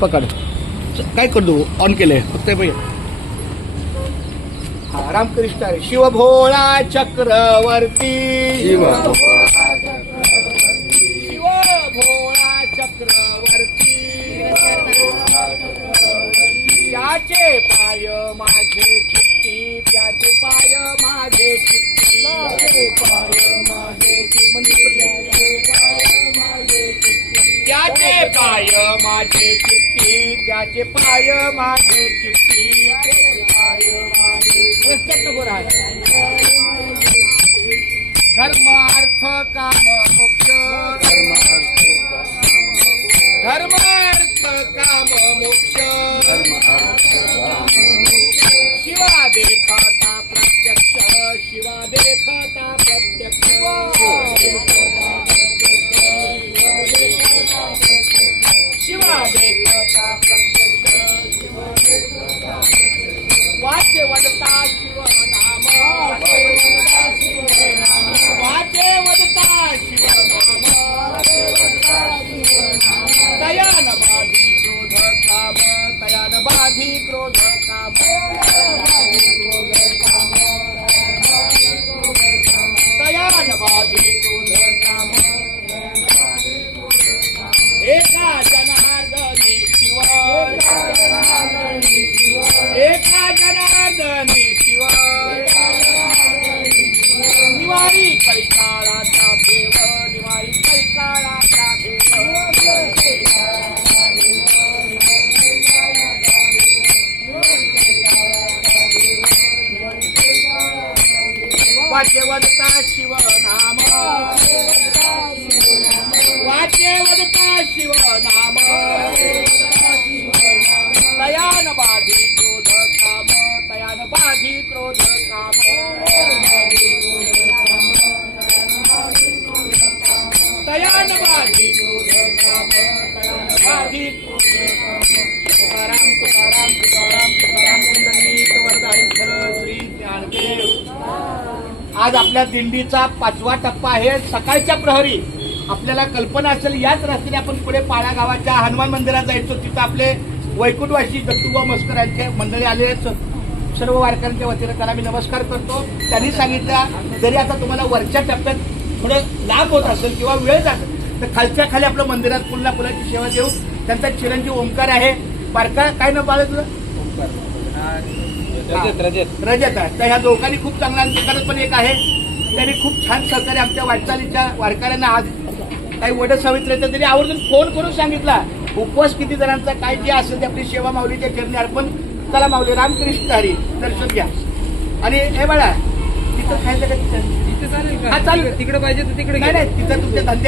पकड काय करतो ऑन केलंय फक्त पाहिजे. हा रामकृष्ण हरी. शिव भोळा चक्रवर्ती शिव भोळा चक्रवर्ती त्याचे पाय माझे चित्ती त्याचे पाय माझे चित्ती त्याचे पाय माझे चित्ती त्याचे पाय माझे चित्ती धर्म अर्थ काम मोक्ष धर्म अर्थ काम मोक्ष शिवा देखता प्रत्यक्ष शिवा देखता प्रत्यक्ष शिवा देखता प्रत्यक्ष वाचे वदता शिव नाम वाचे वदता शिव नाम तयान बाधी क्रोध काम तयान बाधी क्रोध काम तयान बाधी क्रोध काम एका जनार्दनी शिव एका जनार्दनी शिव निवारी कैकाळाचा देव निवारी कैकाळाचा देव वाचे वदता शिव नाम वाचे वदता शिव नाम तयान बाधी क्रोध काम तयान बाधी क्रोध काम तयान बाधी क्रोध काम तयान बाधी तुकाराम तुकाराम तुकाराम तुकाराम पुंडलिक वरदाई खरं श्री ज्ञानदेव. आज आपल्या दिंडीचा 5वा टप्पा आहे. सकाळच्या प्रहरी आपल्याला कल्पना असेल याच रस्त्याने आपण पुढे पाळा गावाच्या हनुमान मंदिरात जायचो. तिथं आपले वैकुंठवासी दत्तूबा मस्करांचे मंडळी आले. सर्व वारकऱ्यांच्या वतीने त्यांना मी नमस्कार करतो. त्यांनी सांगितलं जरी आता तुम्हाला वरच्या टप्प्यात थोडं लाभ होत असेल किंवा वेळ जात तर खालच्या खाली आपलं मंदिरात पुन्हा फुलाची सेवा देऊ. त्यांचा चिरंजीव ओंकार आहे. बारका काय न बाळ तुझं रजत आहे. तर ह्या दोघांनी खूप चांगला आमच्याकडे पण एक आहे. त्यांनी खूप छान सहकार्य आमच्या वाटचालीच्या वारकऱ्यांना आज काही वड सावित्र्याचा तरी आवर्जून फोन करून सांगितला उपवास किती जणांचा काय जे असेल ते आपली सेवा माऊलीच्या चरणी अर्पण. चला माऊली रामकृष्ण हरी दर्शन घ्या. आणि हे बाळा तिथं खायचं का तिथं चालेल तिकडे पाहिजे तर तिकडे नाही तिथं तुमच्या धंद्या